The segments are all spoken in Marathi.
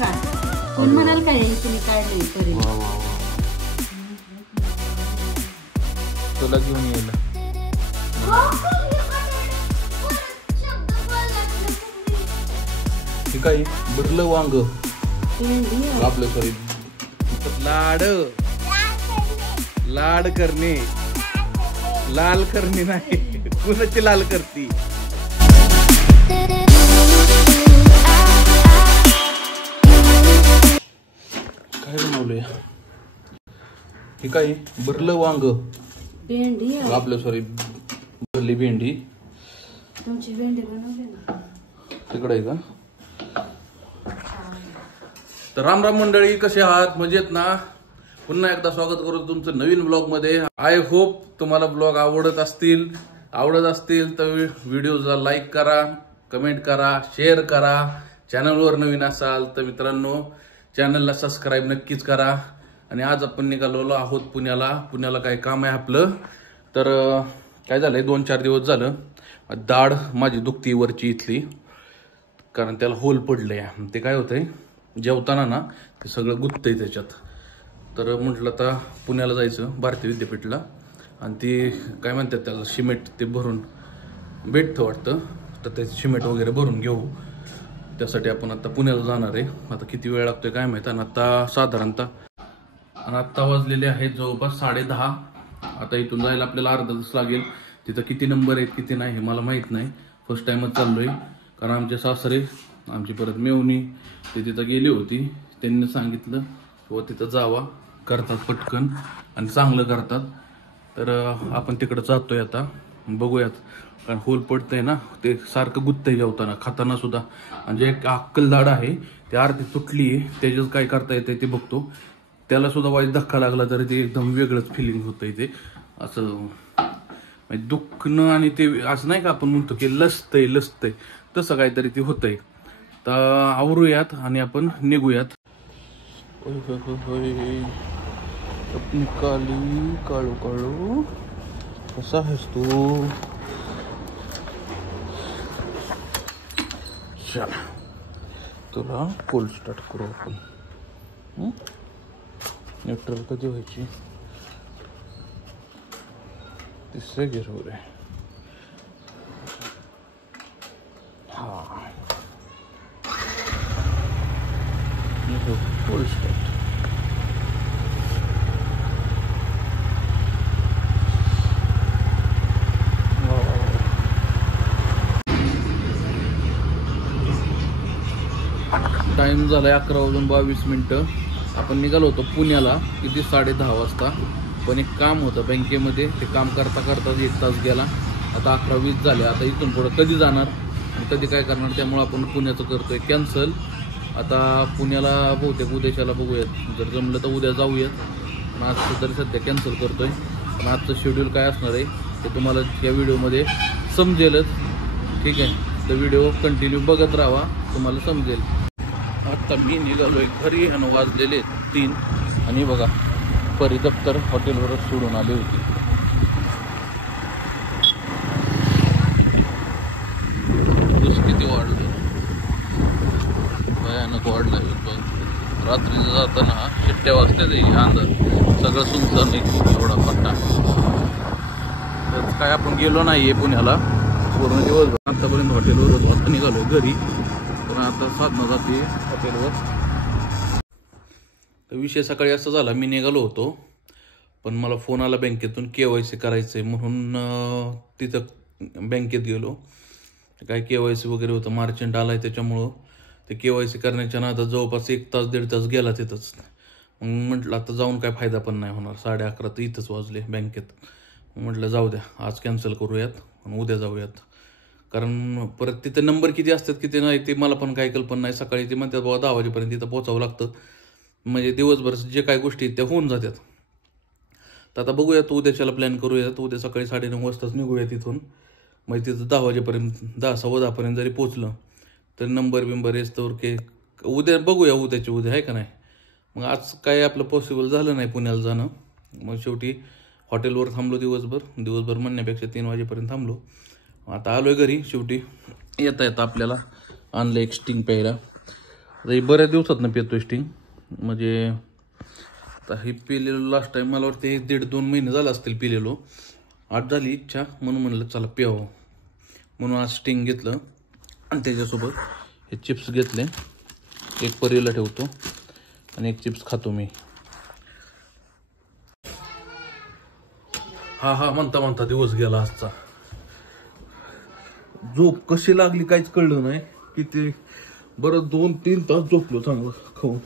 बघा कोण म्हणाल काय तुम्ही काढले तरी तुला घेऊन येईल ठीक आहे भरलं वांग आपलं सॉरी लाड करणे लाल करणे नाही कुणाची लाल करती काय बनवलंय ठीक आहे भरलं वांग भेंडी आपलं सॉरी भरली भेंडी तुमची भेंडी बनवली ना तिकडे आहे का तर राम राम मंडळी कसे आहात मजेत ना पुन्हा एकदा स्वागत करतो तुमचं नवीन ब्लॉग मध्ये आय होप तुम्हाला ब्लॉग आवडत असतील तर व्हिडिओला लाईक करा कमेंट करा शेअर करा चॅनलवर नवीन असाल तर मित्रांनो चॅनलला सबस्क्राईब नक्कीच करा आणि आज आपण निघालेलो आहोत पुण्याला काय काम आहे आपलं तर काय झालंय 2-4 दिवस झालं दाढ माझी दुखती वरची इथली कारण त्याला होल पडलंय ते काय होतंय जेवताना ना ते सगळं गुत्तंय त्याच्यात तर म्हटलं आता पुण्याला जायचं भारतीय विद्यापीठला आणि ते काय म्हणतात त्याला सिमेंट ते भरून भेटतं वाटतं तर ते सिमेंट वगैरे भरून घेऊ त्यासाठी आपण आता पुण्याला जाणार आहे आता किती वेळ लागतोय काय माहिती आणि आता साधारणतः आणि आत्ता वाजलेले आहेत जवळपास 10:30 आता इथून जायला आपल्याला अर्धा तास लागेल तिथं किती नंबर आहेत किती नाही हे मला माहित नाही फर्स्ट टाइमच चाललोय कारण आमचे सासरे आमची परत मेवणी ते तिथं गेली होती त्यांनी सांगितलं किंवा तिथं जावा करतात पटकन आणि चांगलं करतात तर आपण तिकडं जातोय आता बघूयात कारण होल पडतंय ना ते सारखं गुत्तंय जेवताना खाताना सुद्धा आणि जे एक अक्कलदाड आहे ते अर्धी तुटली आहे त्याच्यात काय करता येते ते बघतो त्याला सुद्धा वाईट धक्का लागला तरी ते एकदम वेगळंच फिलिंग होतंय ते असं म्हणजे दुखणं आणि ते असं नाही का आपण म्हणतो की लसतंय तसं काहीतरी ते होतंय तर आवरूयात आणि आपण निघूयात अपनी काली काळू काळू कसा आहेस तू चला तुला कोल स्टार्ट करू आपण न्यूट्रल कधी व्हायची तिसरे गिरव रे हा फुल स्टार्ट टाइम झालाय 11:22 आपण निघालो होतो पुण्याला किती 10:30 वाजता पण एक काम होतं बँकेमध्ये ते काम करता 1 तास गेला आता 11:20 झाले आता इथून पुढं कधी जाणार आणि कधी काय करणार त्यामुळे आपण पुण्याचं करतोय कॅन्सल आता पुण्याला बहुतेक उद्याच्याला बघूयात जर जमलं तर उद्या जाऊयात पण आज तरी सध्या कॅन्सल करतोय पण आजचं शेड्यूल काय असणार आहे ते तुम्हाला या व्हिडिओमध्ये समजेलच ठीक आहे तर व्हिडिओ कंटिन्यू बघत राहा तुम्हाला समजेल आता मी निघालोय घरी आणि वाजलेले 3 आणि बघा परी दफ्तर हॉटेलवरच सोडून आले होते किती वाढलं भयानक वाढलं रात्रीचं जाताना शिट्ट्या वाजते ते अंदर सगळं सुनसान एवढा पट्टा तर काय आपण गेलो नाहीये पुण्याला पूर्ण दिवस आतापर्यंत हॉटेलवरच वाजता निघालोय घरी पण आता साधना जाते हॉटेलवर तर विषय सकाळी असा झाला मी निघालो होतो पण मला फोन आला बँकेतून KYC करायचंय म्हणून तिथं बँकेत गेलो काय KYC वगैरे होतं मार्चंट आलाय त्याच्यामुळं ते KYC करण्याच्या नादात जवळपास 1 तास 1.5 तास गेला तिथंच मग म्हटलं आता जाऊन काय फायदा पण नाही होणार 11:30 तर इथंच वाजले बँकेत म्हटलं जाऊ द्या आज कॅन्सल करूयात आणि उद्या जाऊयात कारण परत तिथे नंबर किती असतात किती नाही ते मला पण काही कल्पना नाही सकाळी ते म्हणतात बाबा 10 वाजेपर्यंत तिथं पोहोचावं लागतं म्हणजे दिवसभर जे काही गोष्टी त्या होऊन जातात तर आता बघूयात उद्याच्याला प्लॅन करूयात उद्या सकाळी 9:30 वाजताच निघूया तिथून म्हणजे तिथं 10 वाजेपर्यंत 10:15 पर्यंत जरी पोचलं तर नंबर बिंबर येस्तवर की उद्या बघूया उद्याची उद्या आहे का नाही मग आज काय आपलं पॉसिबल झालं नाही पुण्याला जाणं मग शेवटी हॉटेलवर थांबलो दिवसभर म्हणण्यापेक्षा 3 वाजेपर्यंत थांबलो आता आलोय घरी शेवटी येता आपल्याला आणलं एक स्टिंग प्यायला आता ही बऱ्याच दिवसात न पितो स्टिंग, म्हणजे आता हे पिलेलो लास्ट टाइम मला वाटतं 1-1.5-2 महिने झाले असतील पिलेलो. आज झाली इच्छा म्हणून म्हणलं चला प्यावं, म्हणून आज स्टिंग घेतलं. आणि त्याच्यासोबत हे चिप्स घेतले, एक परीला ठेवतो आणि एक चिप्स खातो मी. हा म्हणता म्हणता दिवस गेला आजचा. झोप कशी लागली काहीच कळलं नाही. किती बरं 2-3 तास झोपलो चांगलं खाऊन.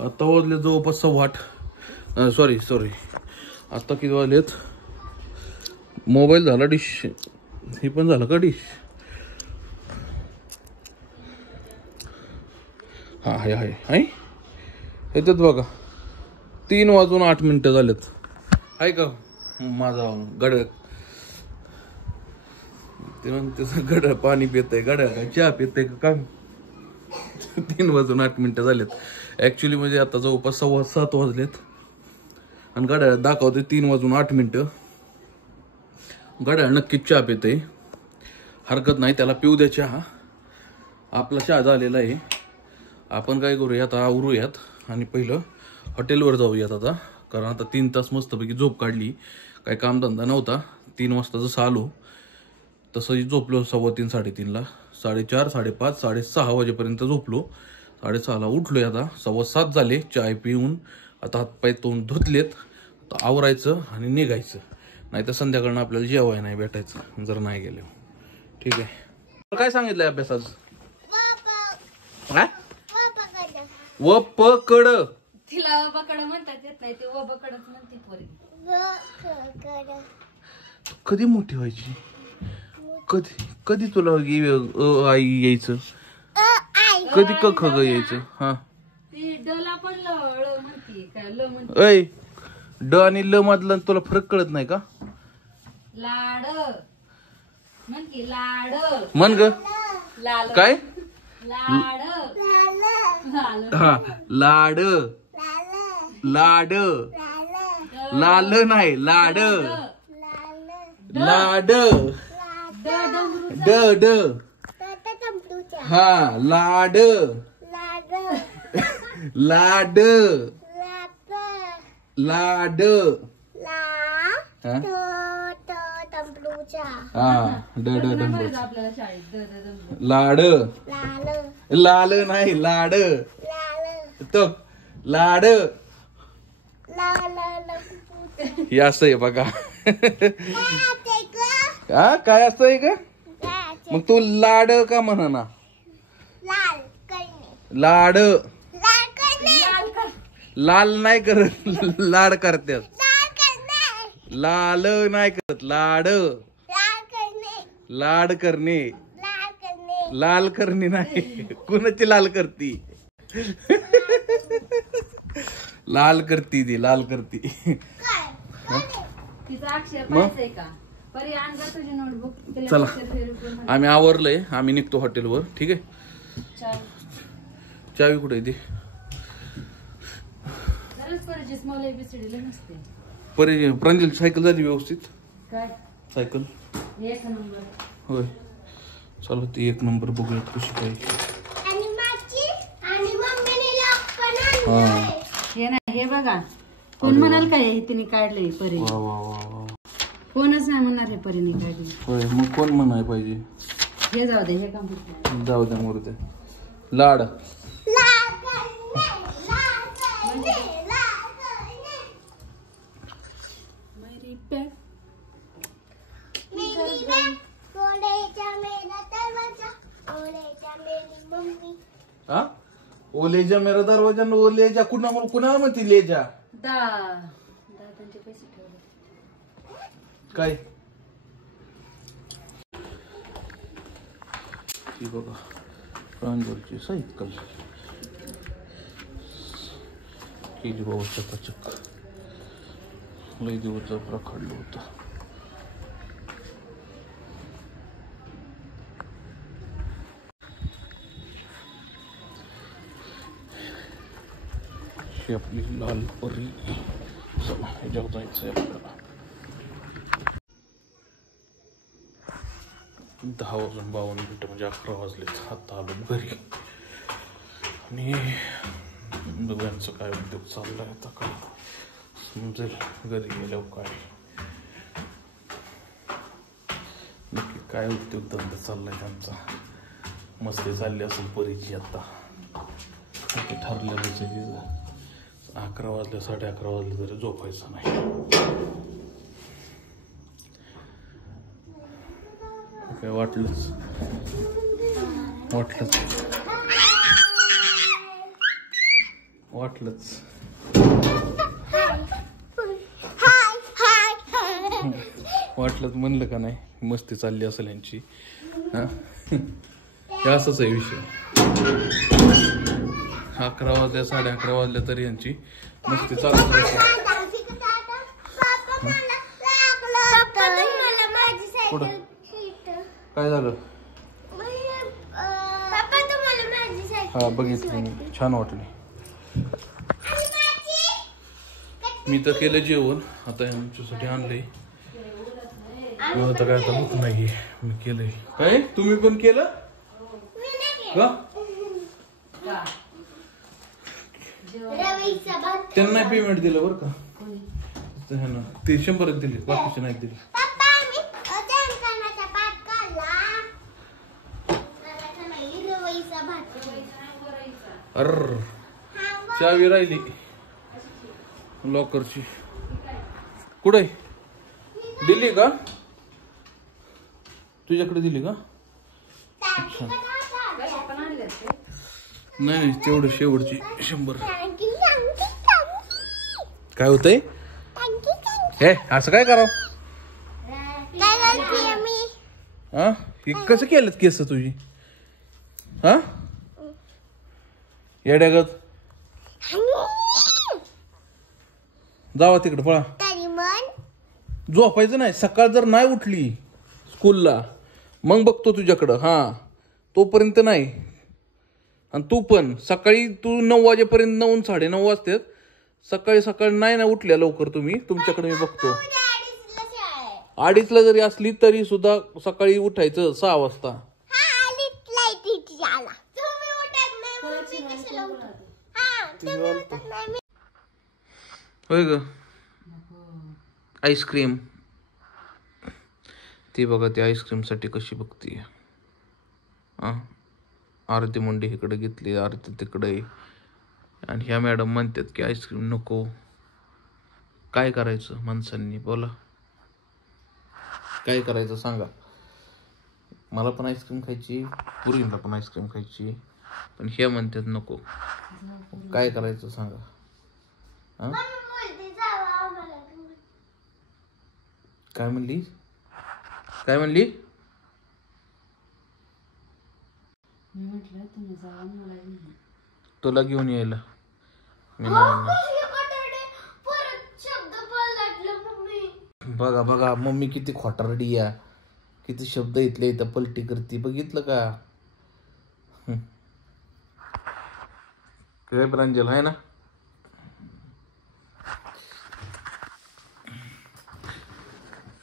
आता वाजले जवळपास 8:15. सॉरी आता किती वाजलेत. मोबाईल झाला डिश, हे पण झालं का डिश. हा आहे ह्याच्यात बघा 3:08 झालेत. आहे का माझा गड, ते म्हणते गड पाणी पितय, गड काय चहा पितय का काय. 3:08 झालेत. ऍक्च्युली म्हणजे आता जवळपास 7:15 वाजलेत आणि गड्याला दाखवते 3:08. गड्याला नक्कीच चहा पितय, हरकत नाही, त्याला पिऊ द्या चहा. आपला चहा झालेला आहे. आपण काय करूया आता, आवरूयात आणि पहिलं हॉटेलवर जाऊयात आता. कारण आता 3 तास मस्तपैकी झोप काढली, काही कामधंदा नव्हता. 3 वाजता जसं आलो तसंही झोपलो 3:15-3:30ला. 4:30, 5:30, 6:30 वाजेपर्यंत झोपलो. 6:30ला उठलोय. आता 7:15 झाले. चाय पिऊन आता हातपाय तोंड धुतलेत. आता आवरायचं आणि निघायचं, नाही तर संध्याकाळनं आपल्याला जेवाय नाही भेटायचं जर नाही गेले. ठीक आहे. काय सांगितलंय अभ्यासात? व पकड. तिला वबकड म्हणतात येत नाही, ते वबकडच म्हणते पोरी. कधी मोठी व्हायची? कधी तुला आई यायचं? कधी क ख ग यायचं? हा ती डला पण ल म्हणते का ल म्हणते. ऐ ड आणि ल मधला तुला फरक कळत नाही का? लाड म्हणते, लाड म्हण ग. लाल काय? लाड हा लाड, लाड, लाल नाही लाड, लाड, ड ड हा लाड, लाड, लाड, हा ड ड ड आपल्याला शाळेत लाड, लाल नाही लाड, तो लाड. हे असं आहे बघा. हा काय असं आहे का? मग तू लाड का म्हणा ना. लाड, लाल नाही करत, लाड करतात. लाल नाही करत, लाड, लाड करणे, लाल करणे नाही. कुणाची लाल करती? लाल करती ती, लाल करती. तिचं अक्षर पाहिजे का? परी आण जा तुझी नोटबुक. चला आम्ही आवरलंय, आम्ही निघतो हॉटेलवर. ठीक आहे. चावी कुठे आहे ती? परी प्रांजल सायकल झाली व्यवस्थित? काय सायकल? एक नंबर. होय. चला ती 1 नंबर बघूयात कशी काय. हा हे नाही, हे बघा कोण म्हणाल काय तिने काढलंय परी. वा वा वा. कोणच नाही म्हणणार हे परीने काढले. होय मग कोण म्हणाय पाहिजे? हे जाऊ दे, हे कम्प्लीट जाऊ द्या मूर्ती. लाड, हा ओलेजा मेरा दरवाजा, ओलेजा कुणाला म्हणते लेजा? दादांचे पैसे ठेवले काय? ही बघा प्रांजलची सायकल केली बाबा चकाचक. लय दिवस रखडलं होतं. आपली लाल परी. ह्याच्यावर जायचंय आपल्याला. 10:52 म्हणजे 11 वाजलेत. आता आलो घरी. आणि दोघांचं काय उद्योग चाललाय आता काय समजेल घरी गेल्यावर काय नक्की काय उद्योगधंदा चाललाय त्यांचा. मस्ती चालली असेल परीची आता. ते ठरलेलंच आहे की 11 वाजले 11:30 वाजले तरी झोपायचं नाही. काय वाटलंच म्हणलं का नाही मस्ती चालली असेल यांची. हा हे असंच आहे विषय. 11 वाजल्या 11:30 वाजल्या तरी यांची मस्ती चालूच राहते. पुढं काय झालं? हा बघितलं मी, छान वाटले. मी तर केलं जेवण. आता यांच्यासाठी आणलंय. आता काय आता भूक नाही. मी केलंय. काय तुम्ही पण केलं का? त्यांना पेमेंट दिलं बरं का. ते 100 दिले, बाकीचे नाही दिले. अर चावी राहिली लॉकरची. कुठे दिली का? तुझ्याकडे दिली का? अच्छा. नाही तेवढं शेवटची 100. काय होतंय? हे असं काय करावं? हा कसं केलं केस तुझी? हा येड्यागत जावा तिकडे पळा. झोपायचं नाही. सकाळ जर नाही उठली स्कूलला मग बघतो तुझ्याकडं. हा तोपर्यंत नाही. आणि तू पण सकाळी तू 9 वाजेपर्यंत 9 9:30 वाजतात. सकाळी नाही ना उठल्या लवकर तुम्ही. तुमच्याकडे मी बघतो. 2:30ला जरी असली तरी सुद्धा सकाळी उठायचं 6 वाजता. होय ग आईस्क्रीम. ती बघा ती आईस्क्रीम साठी कशी बघती. आरती मुंडी इकडे घेतली, आरती तिकडे. आणि ह्या मॅडम म्हणतात की आईस्क्रीम नको. काय करायचं माणसांनी बोला. काय करायचं सांगा. मला पण आईस्क्रीम खायची, पुरीला पण आईस्क्रीम खायची, पण ह्या म्हणतात नको. काय करायचं सांगा. काय म्हणली? तुला घेऊन यायला मी बघा मम्मी किती खोटारडी या. किती शब्द इथले इथं पलटी करते. बघितलं का? काय प्रांजल आहे ना.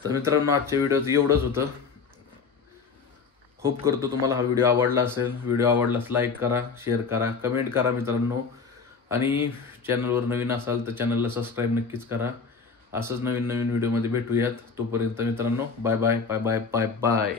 तर मित्रांनो आजच्या व्हिडिओत एवढंच होतं. होप करतो तुम्हाला हा व्हिडिओ आवडला असेल. व्हिडिओ आवडल्यास लाईक करा, शेअर करा, कमेंट करा मित्रांनो. आणि चॅनलवर नवीन असाल तर चॅनलला सबस्क्राईब नक्कीच करा. असंच नवीन व्हिडिओमध्ये भेटूयात. तोपर्यंत मित्रांनो bye bye bye bye bye bye.